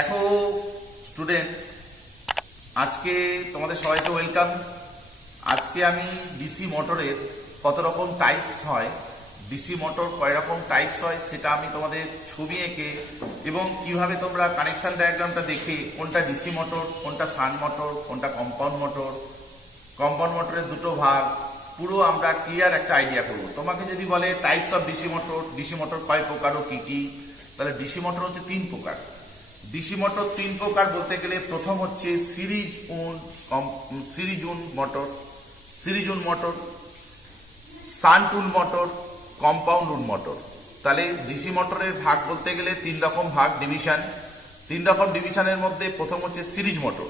দেখো স্টুডেন্ট, আজকে তোমাদের সবাইকে ওয়েলকাম। আজকে আমি ডিসি মোটরের কত রকম টাইপস হয়, ডিসি মোটর কয় রকম টাইপস হয় সেটা আমি তোমাদের ছবি এঁকে এবং কিভাবে তোমরা কানেকশন ডায়াগ্রামটা দেখে কোনটা ডিসি মোটর, কোনটা সান মোটর, কোনটা কম্পাউন্ড মোটর, কম্পাউন্ড মোটরের দুটো ভাগ পুরো আমরা ক্লিয়ার একটা আইডিয়া করব। তোমাকে যদি বলে টাইপস অফ ডিসি মোটর কয় প্রকার ও কি কি, তাহলে ডিসি মোটর হচ্ছে 3 প্রকার। ডিসি মোটর 3 প্রকার বলতে গেলে প্রথম হচ্ছে সিরিজ উন মোটর, সান টুল মোটর, কম্পাউন্ড উন মোটর। তাহলে ডিসি মোটরের ভাগ বলতে গেলে 3 রকম ভাগ, ডিভিশন। 3 রকম ডিভিশনের মধ্যে প্রথম হচ্ছে সিরিজ মোটর।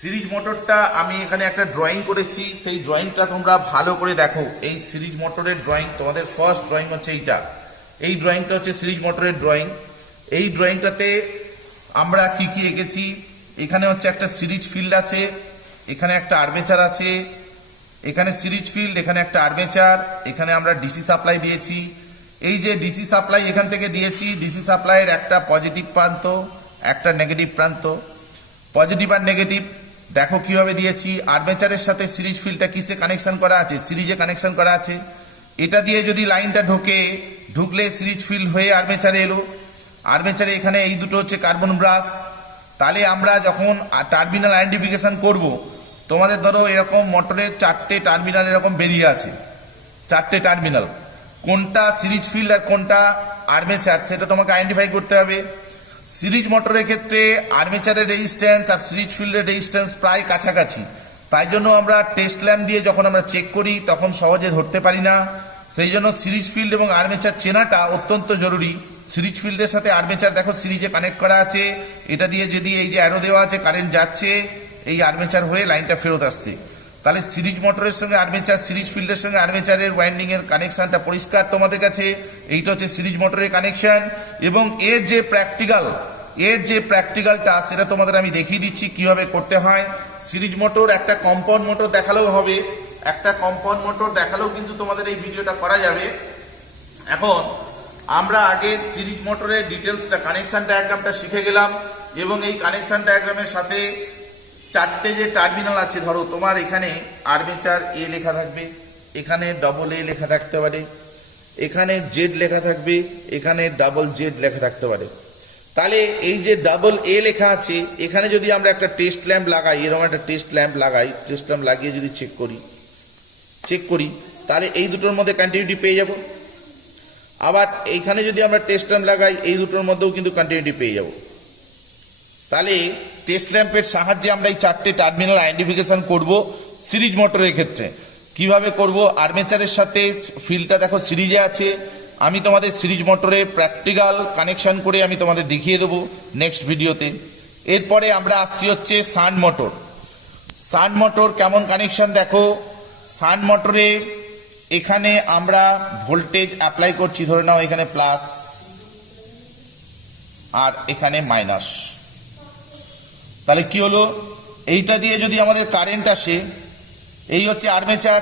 সিরিজ মোটরটা আমি এখানে একটা ড্রয়িং করেছি, সেই ড্রয়িংটা তোমরা ভালো করে দেখো। এই সিরিজ মোটরের ড্রয়িং, তোমাদের ফার্স্ট ড্রয়িং হচ্ছে এইটা। এই ড্রয়িংটা হচ্ছে সিরিজ মোটরের ড্রয়িং। এই ড্রয়িংটাতে আমরা কি কি এঁকেছি, এখানে হচ্ছে একটা সিরিজ ফিল্ড আছে, এখানে একটা আর্মেচার আছে, এখানে সিরিজ ফিল্ড, এখানে একটা আর্মেচার, এখানে আমরা ডিসি সাপ্লাই দিয়েছি। এই যে ডিসি সাপ্লাই এখান থেকে দিয়েছি, ডিসি সাপ্লাইয়ের একটা পজিটিভ প্রান্ত, একটা নেগেটিভ প্রান্ত। পজিটিভ আর নেগেটিভ দেখো কিভাবে দিয়েছি। আর্মেচারের সাথে সিরিজ ফিল্ডটা কিসে কানেকশন করা আছে, সিরিজে কানেকশন করা আছে। এটা দিয়ে যদি লাইনটা ঢুকলে সিরিজ ফিল্ড হয়ে আর্মেচারে এলো। আর্মেচারে এখানে এই দুটো হচ্ছে কার্বন ব্রাশ। তাহলে আমরা যখন টার্মিনাল আইডেন্টিফিকেশন করব, তোমাদের ধরো এরকম মোটরের 4টে টার্মিনাল এরকম বেরিয়ে আছে, 4টে টার্মিনাল, কোনটা সিরিজ ফিল্ড আর কোনটা আর্মেচার সেটা তোমাকে আইডেন্টিফাই করতে হবে। সিরিজ মোটরের ক্ষেত্রে আর্মেচারের রেজিস্ট্যান্স আর সিরিজ ফিল্ডের রেজিস্ট্যান্স প্রায় কাছাকাছি, তাই জন্য আমরা টেস্ট ল্যাম্প দিয়ে যখন আমরা চেক করি তখন সহজে ধরতে পারি না। সেই জন্য সিরিজ ফিল্ড এবং আর্মেচার চেনাটা অত্যন্ত জরুরি। সিরিজ ফিল্ডের সাথে আর্মেচার দেখো সিরিজে কানেক্ট করা আছে, এটা দিয়ে যদি এই যে অ্যারো দেওয়া আছে কারেন্ট যাচ্ছে, এই আর্মেচার হয়ে লাইনটা ফেরত আসছে। তাহলে সিরিজ মোটরের সঙ্গে আর্মেচার, সিরিজ ফিল্ডের সঙ্গে আর্মেচারের ওয়াইন্ডিং এর কানেকশনটা পরিষ্কার তোমাদের কাছে। এইটা হচ্ছে সিরিজ মোটরের কানেকশন এবং এর যে প্র্যাকটিক্যালটা সেটা তোমাদের আমি দেখিয়ে দিচ্ছি কিভাবে করতে হয়। সিরিজ মোটর একটা কম্পাউন্ড মোটর দেখালেও হবে, একটা কম্পাউন্ড মোটর দেখালেও কিন্তু তোমাদের এই ভিডিওটা করা যাবে। এখন আমরা আগে সিরিজ মোটরের ডিটেলসটা, কানেকশন ডায়াগ্রামটা শিখে গেলাম এবং এই কানেকশন ডায়াগ্রামের সাথে 4টে যে টার্মিনাল আছে, ধরো তোমার এখানে আর্মেচার এ লেখা থাকবে, এখানে ডবল এ লেখা থাকতে পারে, এখানে জেড লেখা থাকবে, এখানে ডাবল জেড লেখা থাকতে পারে। তাহলে এই যে ডাবল এ লেখা আছে, এখানে যদি আমরা একটা টেস্ট ল্যাম্প লাগাই, এরকম একটা টেস্ট ল্যাম্প লাগিয়ে যদি চেক করি তাহলে এই দুটোর মধ্যে কন্টিনিউটি পেয়ে যাব। আবার এইখানে যদি আমরা টেস্ট ল্যাম্প লাগাই, এই দুটোর মধ্যেও কিন্তু কন্টিনিউটি পেয়ে যাব। তাহলে টেস্ট ল্যাম্পের সাহায্যে আমরা এই 4টে টার্মিনাল আইডেন্টিফিকেশন করব সিরিজ মোটরের ক্ষেত্রে। কিভাবে করব, আর্মেচারের সাথে ফিল্ডটা দেখো সিরিজে আছে। আমি তোমাদের সিরিজ মোটরের প্র্যাকটিক্যাল কানেকশন করে আমি তোমাদের দেখিয়ে দেবো নেক্সট ভিডিওতে। এরপরে আমরা আসছি হচ্ছে সান মোটর। সান মোটর কেমন কানেকশন দেখো। সান মোটরে এখানে আমরা ভোল্টেজ অ্যাপ্লাই করছি, ধরে নাও এখানে প্লাস আর এখানে মাইনাস। তাহলে কি হলো, এইটা দিয়ে যদি আমাদের কারেন্ট আসে, এই হচ্ছে আর্মেচার,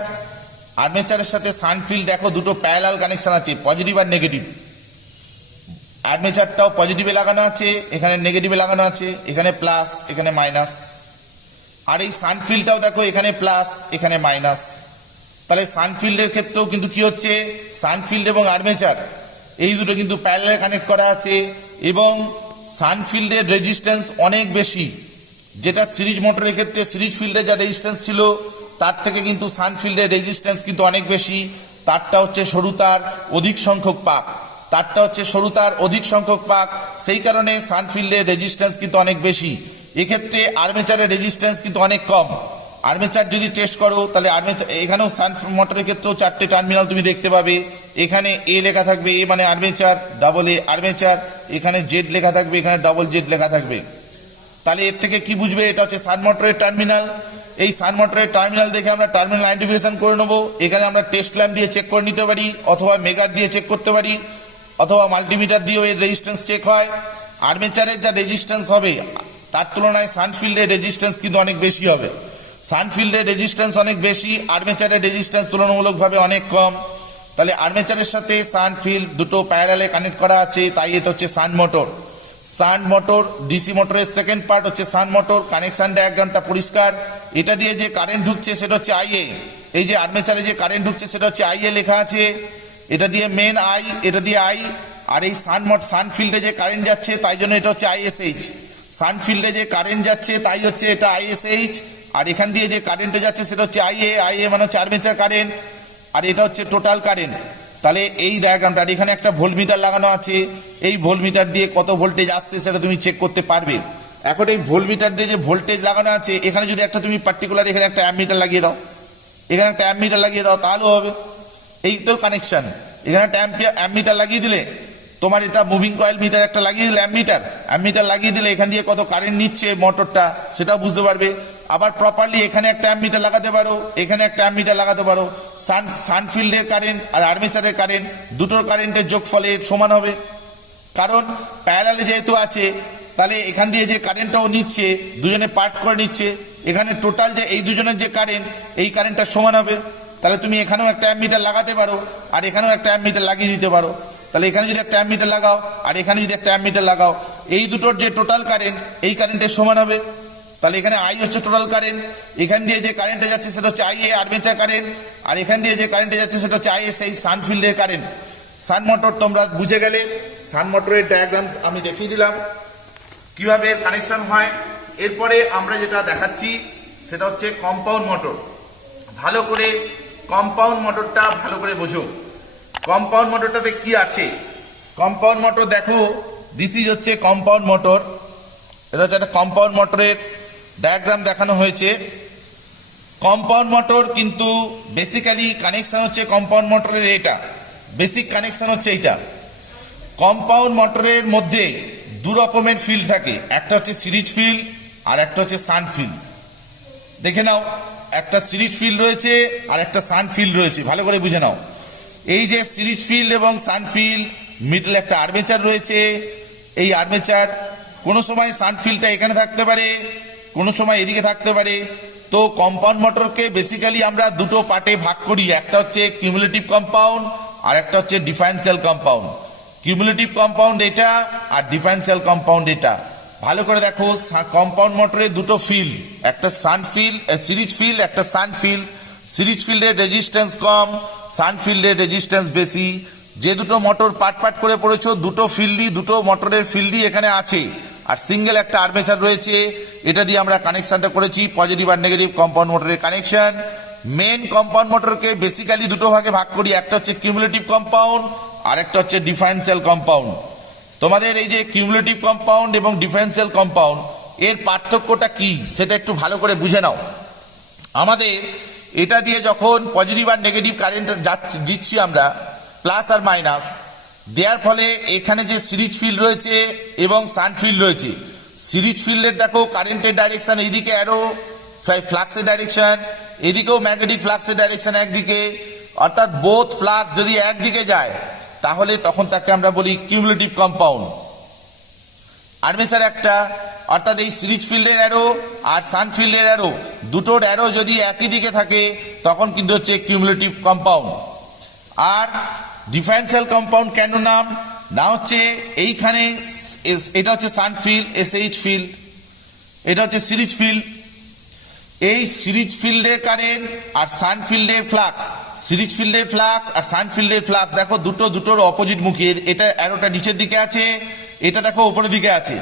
আর্মেচারের সাথে সান ফিল্ড দেখো দুটো প্যারালাল কানেকশন আছে, পজিটিভ আর নেগেটিভ। আর্মেচারটাও পজিটিভে লাগানো আছে, এখানে নেগেটিভে লাগানো আছে, এখানে প্লাস এখানে মাইনাস। আর এই সান ফিল্ডটাও দেখো এখানে প্লাস এখানে মাইনাস। তাহলে সান ফিল্ডের ক্ষেত্রেও কিন্তু কি হচ্ছে, সান ফিল্ড এবং আর্মেচার এই দুটো কিন্তু প্যারালাল কানেক্ট করা আছে এবং সান ফিল্ডের রেজিস্ট্যান্স অনেক বেশি, যেটা সিরিজ মোটরের ক্ষেত্রে সিরিজ ফিল্ডে যা রেজিস্ট্যান্স ছিল তার থেকে কিন্তু সান ফিল্ডের রেজিস্ট্যান্স কিন্তু অনেক বেশি। তারটা হচ্ছে সরু তার, অধিক সংখ্যক পাক, সেই কারণে সান ফিল্ডের রেজিস্ট্যান্স কিন্তু অনেক বেশি। এক্ষেত্রে আর্মেচারের রেজিস্ট্যান্স কিন্তু অনেক কম। আর্মেচার যদি টেস্ট করো তাহলে আর্মেচার, এখানেও সান মোটরের ক্ষেত্রেও 4টে টার্মিনাল তুমি দেখতে পাবে। এখানে এ লেখা থাকবে, এ মানে আর্মেচার, ডাবল এ আর্মেচার, এখানে জেড লেখা থাকবে, এখানে ডাবল জেড লেখা থাকবে। তাহলে এর থেকে কি বুঝবে, এটা হচ্ছে সান মোটরের টার্মিনাল। এই সান মোটরের টার্মিনাল দেখে আমরা টার্মিনাল আইডেন্টিফিকেশন করে নেবো। এখানে আমরা টেস্ট ল্যাম্প দিয়ে চেক করে নিতে পারি, অথবা মেগার দিয়ে চেক করতে পারি, অথবা মাল্টিমিটার দিয়েও এর রেজিস্ট্যান্স চেক হয়। আর্মেচারের যা রেজিস্ট্যান্স হবে তার তুলনায় সান ফিল্ডের রেজিস্ট্যান্স কিন্তু অনেক বেশি হবে। সান ফিল্ডের রেজিস্ট্যান্স অনেক বেশি, আর্মেচারের রেজিস্ট্যান্স তুলনামূলকভাবে অনেক কম। তাহলে আর্মেচারের সাথে সান ফিল্ড দুটো প্যারালালে কানেক্ট করা আছে, তাই এটা হচ্ছে সান মোটর। শান্ট মোটর, ডিসি মোটরের সেকেন্ড পার্ট হচ্ছে শান্ট মোটর। কানেকশন ডায়াগ্রামটা পরিষ্কার। এটা দিয়ে যে কারেন্ট ঢুকছে সেটা হচ্ছে আইএ। এই যে আর্মেচারে যে কারেন্ট ঢুকছে সেটা হচ্ছে আইএ লেখা আছে। এটা দিয়ে মেন আই, এটা দিয়ে আই। আর এই শান্ট ফিল্ডে যে কারেন্ট যাচ্ছে তাই জন্য এটা হচ্ছে আইএসএইচ। শান্ট ফিল্ডে যে কারেন্ট যাচ্ছে তাই হচ্ছে এটা আইএসএইচ। আর এখান দিয়ে যে কারেন্টে যাচ্ছে সেটা হচ্ছে আইএ। আইএ মানে হচ্ছে আর্মেচার কারেন্ট, আর এটা হচ্ছে টোটাল কারেন্ট। তাহলে এই ডায়াগ্রামটা, এখানে একটা ভোল্টমিটার লাগানো আছে। এই ভোল্টমিটার দিয়ে কত ভোল্টেজ আসছে সেটা তুমি চেক করতে পারবে। এখন এই ভোল্টমিটার দিয়ে যে ভোল্টেজ লাগানো আছে, এখানে যদি একটা তুমি পার্টিকুলার এখানে একটা অ্যামমিটার লাগিয়ে দাও, এখানে একটা অ্যামমিটার লাগিয়ে দাও, তাহলেও হবে। এই তো কানেকশন। এখানে একটা অ্যামমিটার লাগিয়ে দিলে, তোমার এটা মুভিং কয়েল মিটার একটা লাগিয়ে দিলে, অ্যামমিটার লাগিয়ে দিলে এখান দিয়ে কত কারেন্ট নিচ্ছে মোটরটা সেটাও বুঝতে পারবে। আবার প্রপারলি এখানে একটা অ্যামমিটার লাগাতে পারো, এখানে একটা অ্যামমিটার লাগাতে পারো। শান্ট ফিল্ডের কারেন্ট আর আর্মেচারের কারেন্ট দুটোর কারেন্টের যোগফলে সমান হবে, কারণ প্যারালালে যেহেতু আছে। তাহলে এখান দিয়ে যে কারেন্টটাও নিচ্ছে, দুজনে পার্ট করে নিচ্ছে, এখানে টোটাল যে এই দুজনের যে কারেন্ট, এই কারেন্টটা সমান হবে। তাহলে তুমি এখানেও একটা অ্যামমিটার লাগাতে পারো আর এখানেও একটা অ্যামমিটার লাগিয়ে দিতে পারো। তাহলে এখানে যদি একটা অ্যামমিটার লাগাও আর এখানে যদি একটা অ্যামমিটার লাগাও, এই দুটোর যে টোটাল কারেন্ট এই কারেন্টের সমান হবে। তাহলে এখানে আই হচ্ছে টোটাল কারেন্ট, এখান দিয়ে যে কারেন্টে যাচ্ছে সেটা হচ্ছে আইএ আর্মেচার কারেন্ট, আর এখান দিয়ে যে কারেন্টে যাচ্ছে সেটা হচ্ছে আইএসএই শান্ট ফিল্ডের কারেন্ট। শান্ট মোটর তোমরা বুঝে গেলে। শান্ট মোটরের ডায়াগ্রাম আমি দেখিয়ে দিলাম কিভাবে কানেকশন হয়। এরপরে আমরা যেটা দেখাচ্ছি সেটা হচ্ছে কম্পাউন্ড মোটর। ভালো করে কম্পাউন্ড মোটরটা ভালো করে বোঝো। কম্পাউন্ড মোটরটাতে কি আছে? কম্পাউন্ড মোটর দেখো, দিস ইজ হচ্ছে কম্পাউন্ড মোটর। এটা হচ্ছে একটা কম্পাউন্ড মোটরের ডায়াগ্রাম দেখানো হয়েছে। কম্পাউন্ড মোটর কিন্তু বেসিক্যালি কানেকশন হচ্ছে কম্পাউন্ড মোটরের এটা বেসিক কানেকশন হচ্ছে এইটা। কম্পাউন্ড মোটরের মধ্যে দু রকমের ফিল্ড থাকে, একটা হচ্ছে সিরিজ ফিল্ড আর একটা হচ্ছে শান্ট ফিল্ড। দেখে নাও, একটা সিরিজ ফিল্ড রয়েছে আর একটা শান্ট ফিল্ড রয়েছে, ভালো করে বুঝে নাও। এই যে সিরিজ ফিল্ড এবং শান্ট ফিল্ড, মিডল একটা আর্মেচার রয়েছে। এই আর্মেচার কোনো সময় শান্ট ফিল্ডটা এখানে থাকতে পারে, কোনো সময় এদিকে থাকতে পারে। তো কম্পাউন্ড মোটরকে বেসিক্যালি আমরা দুটো পার্টে ভাগ করি, একটা হচ্ছে কিউমুলেটিভ কম্পাউন্ড আর একটা হচ্ছে ডিফারেন্সিয়াল কম্পাউন্ড। কিউমুলেটিভ কম্পাউন্ড এটা আর ডিফারেন্সিয়াল কম্পাউন্ড এটা। ভালো করে দেখো, কম্পাউন্ড মোটরের দুটো ফিল্ড, একটা শান্ট ফিল্ড সিরিজ ফিল্ড, একটা শান্ট ফিল্ড। সিরিজ ফিল্ডের রেজিস্ট্যান্স কম, শান্ট ফিল্ডের রেজিস্ট্যান্স বেশি। যে দুটো মোটর পার্ট করে পড়েছো, দুটো ফিল্ডই, দুটো মোটরের ফিল্ডই এখানে আছে, আর সিঙ্গেল একটা আর্মেচার রয়েছে। এটা দিয়ে আমরা কানেকশনটা করেছি, পজিটিভ আর নেগেটিভ কম্পাউন্ড মোটরের কানেকশন। মেন কম্পাউন্ড মোটরকে বেসিক্যালি দুটো ভাগে ভাগ করি, একটা হচ্ছে কিউমুলেটিভ কম্পাউন্ড আর একটা হচ্ছে ডিফারেন্সিয়াল কম্পাউন্ড। তোমাদের এই যে কিউমুলেটিভ কম্পাউন্ড এবং ডিফারেন্সিয়াল কম্পাউন্ড, এর পার্থক্যটা কি সেটা একটু ভালো করে বুঝে নাও। আমাদের এটা দিয়ে যখন পজিটিভ আর নেগেটিভ কারেন্ট দিচ্ছি আমরা, প্লাস আর মাইনাস, দেওয়ার ফলে এখানে যে সিরিজ ফিল্ড রয়েছে এবং শান্ট ফিল্ড রয়েছে, সিরিজ ফিল্ডের দেখো কারেন্টের ডাইরেকশন এইদিকে অ্যারো, ফ্লাক্সের ডাইরেকশন এদিকেও, ম্যাগনেটিক ফ্লাক্সের ডাইরেকশন একদিকে। অর্থাৎ বোথ ফ্লাক্স যদি একদিকে যায় তাহলে তখন তাকে আমরা বলি কিউমুলেটিভ কম্পাউন্ড। আর্মেচার একটা, অর্থাৎ এই সিরিজ ফিল্ডের অ্যারো আর শান্ট ফিল্ডের অ্যারো, দুটোর অ্যারো যদি একই দিকে থাকে তখন কিন্তু হচ্ছে কিউমুলেটিভ কম্পাউন্ড। আর ডিফারেন্সিয়াল কম্পাউন্ড কেন নাম না, হচ্ছে এইখানে এটা হচ্ছে শান্ট ফিল্ড এসএইচ ফিল্ড, এটা হচ্ছে সিরিজ ফিল্ড। এই সিরিজ ফিল্ডের কারেন্ট আর শান্ট ফিল্ডের ফ্লাক্স, সিরিজ ফিল্ডের ফ্লাক্স আর শান্ট ফিল্ডের ফ্লাক্স দেখো দুটোর অপোজিট মুখী। এটা অ্যারোটা নিচের দিকে আছে, এটা দেখো উপরের দিকে আছে।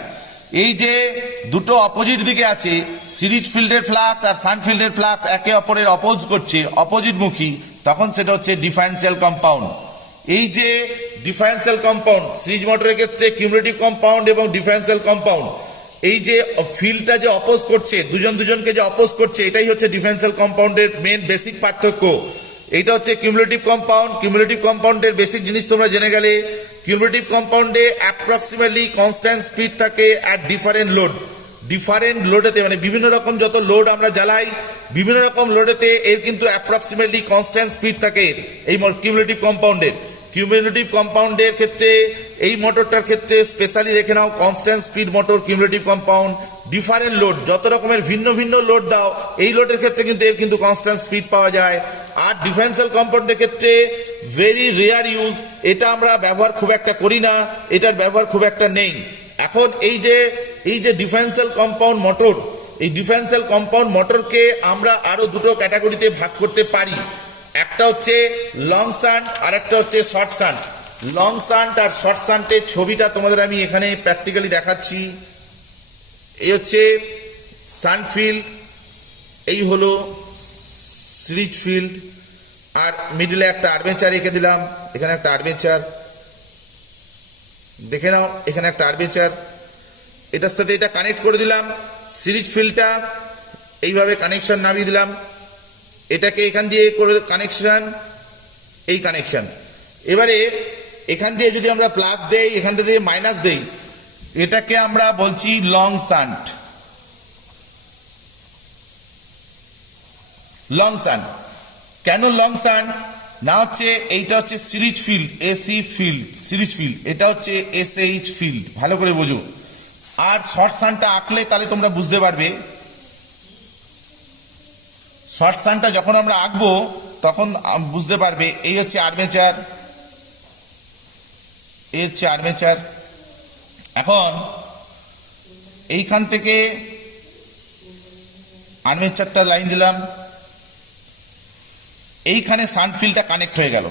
এই যে দুটো অপোজিট দিকে আছে, সিরিজ ফিল্ডের ফ্লাক্স আর শান্ট ফিল্ডের ফ্লাক্স একে অপরের অপোজ করছে, অপোজিট মুখী, তখন সেটা হচ্ছে ডিফারেন্সিয়াল কম্পাউন্ড। এই যে ডিফারেন্সিয়াল কম্পাউন্ড, সিরিজ মোটরের ক্ষেত্রে কিউমুলেটিভ কম্পাউন্ড এবং ডিফারেন্সিয়াল কম্পাউন্ড, এই যে ফিল্ডটা যে অপোজ করছে, দুজনকে যে অপোজ করছে, এটাই হচ্ছে ডিফারেন্সিয়াল কম্পাউন্ডের মেন বেসিক পার্থক্য। এইটা হচ্ছে কিউমুলেটিভ কম্পাউন্ড। কিউমুলেটিভ কম্পাউন্ডের বেসিক জিনিস তোমরা জেনে গেলে। কিউমুলেটিভ কম্পাউন্ডে অ্যাপ্রক্সিমেটলি কনস্ট্যান্ট স্পিড থাকে অ্যাট ডিফারেন্ট লোড। ডিফারেন্ট লোডেতে, মানে বিভিন্ন রকম যত লোড আমরা জ্বালাই, বিভিন্ন রকম লোডেতে এর কিন্তু অ্যাপ্রক্সিমেটলি কনস্ট্যান্ট স্পিড থাকে এই কিউমুলেটিভ কম্পাউন্ডের। কিউমুলেটিভ কম্পাউন্ডের ক্ষেত্রে, এই মোটরটার ক্ষেত্রে স্পেশালি দেখে নাও, constant speed motor cumulative compound. Different load, যত রকমের ভিন্ন ভিন্ন লোড দাও এই লোডের ক্ষেত্রে কিন্তু এর কিন্তু কনস্ট্যান্ট স্পিড পাওয়া যায়। আর ডিফারেন্সিয়াল কম্পাউন্ডের ক্ষেত্রে ভেরি রেয়ার ইউজ, এটা আমরা ব্যবহার খুব একটা করি না, এটার ব্যবহার খুব একটা নেই। এখন এই যে ডিফারেন্সিয়াল কম্পাউন্ড মোটর, এই ডিফারেন্সিয়াল কম্পাউন্ড মোটরকে আমরা আরো দুটো ক্যাটাগরিতে ভাগ করতে পারি। একটা হচ্ছে লং শান্ট আর একটা হচ্ছে শর্ট শান্ট। লং শান্ট আর শর্ট শান্টের ছবিটা তোমাদের আমি এখানে প্র্যাকটিক্যালি দেখাচ্ছি। এই হচ্ছে শান্ট ফিল্ড, এই হলো সিরিজ ফিল্ড, আর মিডলে একটা আর্মেচার রেখে দিলাম। এখানে একটা আর্মেচার দেখে নাও, এখানে একটা আর্মেচার, এটার সাথে এটা কানেক্ট করে দিলাম। সিরিজ ফিল্ডটা এইভাবে কানেকশন নামিয়ে দিলাম, এটাকে এখান দিয়ে করে কানেকশন, এই কানেকশন। এবারে এখান দিয়ে যদি আমরা প্লাস দেই, এখানটা দিয়ে মাইনাস দেই, এটাকে আমরা বলছি লং শান্ট। লং শান্ট কেন লং শান্ট না, হচ্ছে এইটা হচ্ছে series field, AC field, series field, এটা হচ্ছে এসএইচ ফিল্ড, ভালো করে বোঝো। আর শর্ট শান্টটা আঁকলে তাহলে তোমরা বুঝতে পারবে। শর্ট শান্টটা যখন আমরা আঁকবো তখন বুঝতে পারবে। এই হচ্ছে আর্মেচার, এই হচ্ছে আর্মেচার। এখন এইখান থেকে আর্মেচারটা লাইন দিলাম, এইখানে শান্ট ফিল্ডটা কানেক্ট হয়ে গেল,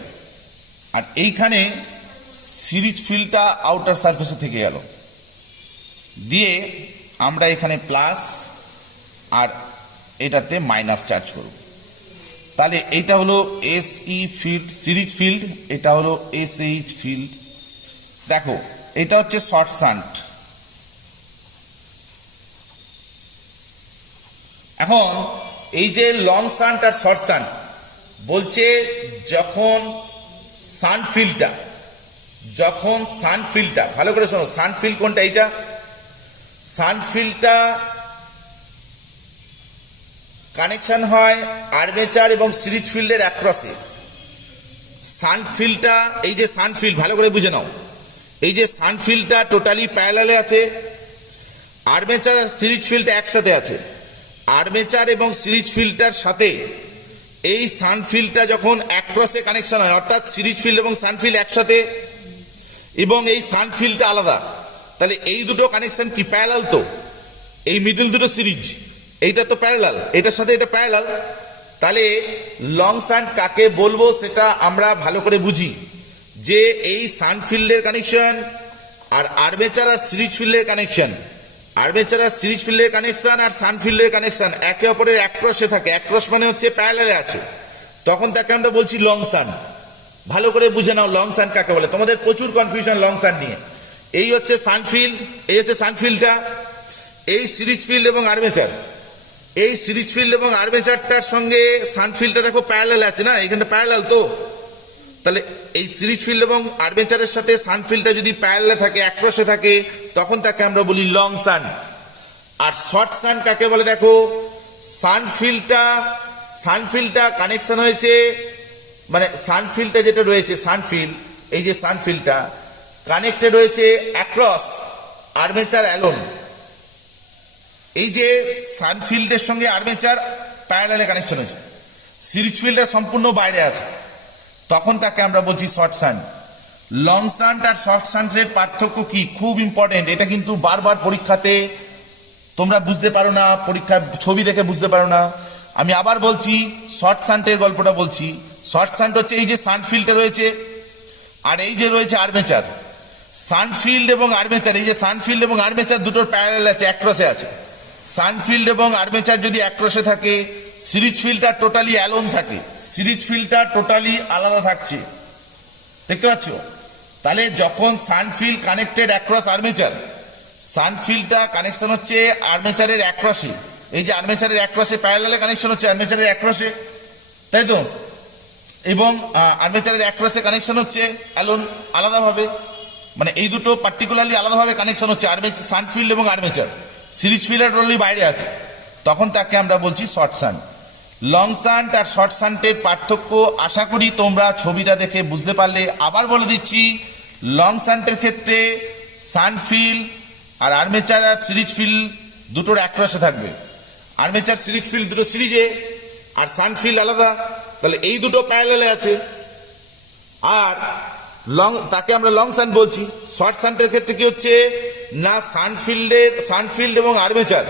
আর এইখানে সিরিজ ফিল্ডটা আউটার সারফেসে থেকে গেল। দিয়ে আমরা এখানে প্লাস আর এটাতে মাইনাস চার্জ করব। তাহলে এইটা হলো এসই ফিল্ড, সিরিজ ফিল্ড, এটা হলো এসএইচ ফিল্ড। দেখো এটা হচ্ছে শর্ট শান্ট। এখন এই যে লং শান্ট আর শর্ট শান্ট বলছে, যখন শান্ট ফিল্ডটা ভালো করে শোনো, শান্ট ফিল্ড কোনটা? এইটা শান্ট ফিল্ডটা কানেকশন হয় আর্মেচার এবং সিরিজ ফিল্ডের অ্যাক্রসে। শান্ট ফিল্ডটা, এই যে শান্ট ফিল্ড ভালো করে বুঝে নাও, এই যে শান্ট ফিল্ডটা টোটালি প্যারালালে আছে, আর্মেচার আর সিরিজ ফিল্ডটা একসাথে আছে। আর্মেচার এবং সিরিজ ফিল্ডটার সাথে এই শান্ট ফিল্ডটা যখন অ্যাক্রসে কানেকশন হয়, অর্থাৎ সিরিজ ফিল্ড এবং শান্ট ফিল্ড একসাথে এবং এই শান্ট ফিল্ডটা আলাদা, তাহলে এই দুটো কানেকশন কি প্যারালাল? তো এই মিডল দুটো সিরিজ, এইটা তো প্যারালাল, এটার সাথে এটা প্যারালাল। তাহলে লং শান্ট কাকে বলবো সেটা আমরা ভালো করে বুঝি, যে এই শান্ট ফিল্ডের কানেকশন আর আর্মেচার আর সিরিজ ফিল্ডের কানেকশন, আর্মেচার আর সিরিজ ফিল্ডের কানেকশন আর শান্ট ফিল্ডের কানেকশন একে অপরের অ্যাক্রসে থাকে। অ্যাক্রস মানে হচ্ছে প্যারালালে আছে, তখন তাকে আমরা বলছি লং শান্ট। ভালো করে বুঝে নাও লং শান্ট কাকে বলে, তোমাদের প্রচুর কনফিউশন লং শান্ট নিয়ে। এই হচ্ছে শান্ট ফিল্ড, এই হচ্ছে শান্ট ফিল্ডটা, এই সিরিজ ফিল্ড এবং আর্মেচার, এই সিরিজ ফিল্ড এবং আর্মেচারটার সঙ্গে শান্ট ফিল্ডটা দেখো প্যারালাল আছে না, এখানটা প্যারালাল। তো তাহলে এই সিরিজ ফিল্ড এবং আর্মেচারের সাথে শান্ট ফিল্ডটা যদি প্যারালালে থাকে, অ্যাক্রসে থাকে, তখন তাকে আমরা বলি লং শান্ট। আর শর্ট শান্ট কাকে বলে দেখো, শান্ট ফিল্ডটা কানেকশন হয়েছে, মানে শান্ট ফিল্ডটা যেটা রয়েছে, শান্ট ফিল্ড, এই যে শান্ট ফিল্ডটা কানেক্টেড হয়েছে অ্যাক্রস আর্মেচার অ্যালোন। এই যে শান্ট ফিল্ডের সঙ্গে আর্মেচার প্যারালালে কানেকশন হয়েছে, সিরিজ ফিল্ডটা সম্পূর্ণ বাইরে আছে, তখন তাকে আমরা বলছি শর্ট শান্ট। লং শান্ট আর শর্ট শান্টের পার্থক্য কি, খুব ইম্পর্টেন্ট। এটা কিন্তু বারবার পরীক্ষাতে তোমরা বুঝতে পারো না, পরীক্ষার ছবি দেখে বুঝতে পারো না। আমি আবার বলছি, শর্ট শান্টের গল্পটা বলছি। শর্ট শান্ট হচ্ছে এই যে শান্ট ফিল্ডটা রয়েছে আর এই যে রয়েছে আর্মেচার। শান্ট ফিল্ড এবং আর্মেচার, এই যে শান্ট ফিল্ড এবং আর্মেচার দুটোর প্যারালাল আছে, অ্যাক্রসে আছে। শান্ট ফিল্ড এবং আর্মেচার যদি অ্যাক্রসে থাকে, সিরিজ ফিল্ডটা টোটালি অ্যালোন থাকে, সিরিজ ফিল্ডটা টোটালি আলাদা থাকছে, দেখতে পাচ্ছ? তাহলে যখন shunt field connected across armature, shunt ফিল্ডটা কানেকশন হচ্ছে আর্মেচারের অ্যাক্রসে, এই যে আর্মেচারের অ্যাক্রসে প্যারালালে কানেকশন হচ্ছে আর্মেচারের অ্যাক্রসে, তাই তো? এবং আর্মেচারের অ্যাক্রসে কানেকশন হচ্ছে অ্যালোন আলাদাভাবে, মানে এই দুটো পার্টিকুলারলি আলাদাভাবে কানেকশন হচ্ছে আর্মেচার, শান্ট ফিল্ড এবং আর্মেচার। সিরিজ ফিল্ডের টোটালি বাইরে আছে, তখন তাকে আমরা বলছি শর্ট শান্ট। লং শান্ট আর শর্ট শান্টের পার্থক্য আশা করি তোমরা ছবিটা দেখে বুঝতে পারলে। আবার বলে দিচ্ছি, লং শান্টের ক্ষেত্রে শান্ট ফিল্ড আর আর্মেচার আর সিরিজ ফিল্ড দুটোর অ্যাক্রসে থাকবে, আর্মেচার সিরিজ ফিল্ড দুটো সিরিজে, আর শান্ট ফিল্ড আলাদা, তাহলে এই দুটো প্যারালালে আছে, আর তাকে আমরা লং শান্ট বলছি। শর্ট শান্টের ক্ষেত্রে কি হচ্ছে, না সানফিল্ড এবং আর্মেচার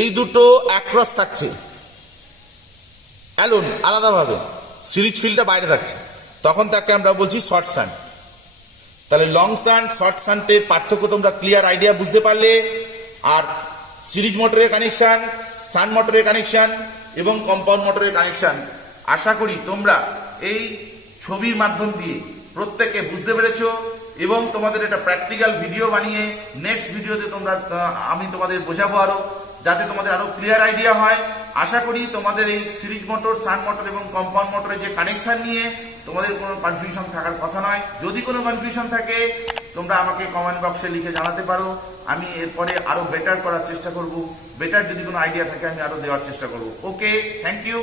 এই দুটো অ্যাক্রস থাকছে অ্যালোন আলাদাভাবে, সিরিজ ফিল্ডটা বাইরে থাকছে, তখন তাকে আমরা বলছি শর্ট শান্ট। তাহলে লং শান্ট শর্ট শান্টের পার্থক্য তোমরা ক্লিয়ার আইডিয়া বুঝতে পারলে। আর সিরিজ মোটরের কানেকশন, শান্ট মোটরের কানেকশন এবং কম্পাউন্ড মোটরের কানেকশন আশা করি তোমরা এই ছবির মাধ্যম দিয়ে প্রত্যেকে বুঝতে পেরেছো এবং তোমাদের এটা প্র্যাকটিক্যাল ভিডিও বানিয়ে নেক্সট ভিডিওতে আমি তোমাদের বোঝাবো আরো, যাতে তোমাদের আরো ক্লিয়ার আইডিয়া হয়। আশা করি তোমাদের এই সিরিজ মোটর, শান্ট মোটর এবং কম্পাউন্ড মোটরের যে কানেকশন নিয়ে তোমাদের কোনো কনফিউশন থাকার কথা নয়। যদি কোনো কনফিউশন থাকে তোমরা আমাকে কমেন্ট বক্সে লিখে জানাতে পারো, আমি এরপরে আরো বেটার করার চেষ্টা করব। বেটার যদি কোনো আইডিয়া থাকে আমি আরো দেওয়ার চেষ্টা করব। ওকে, থ্যাংক ইউ।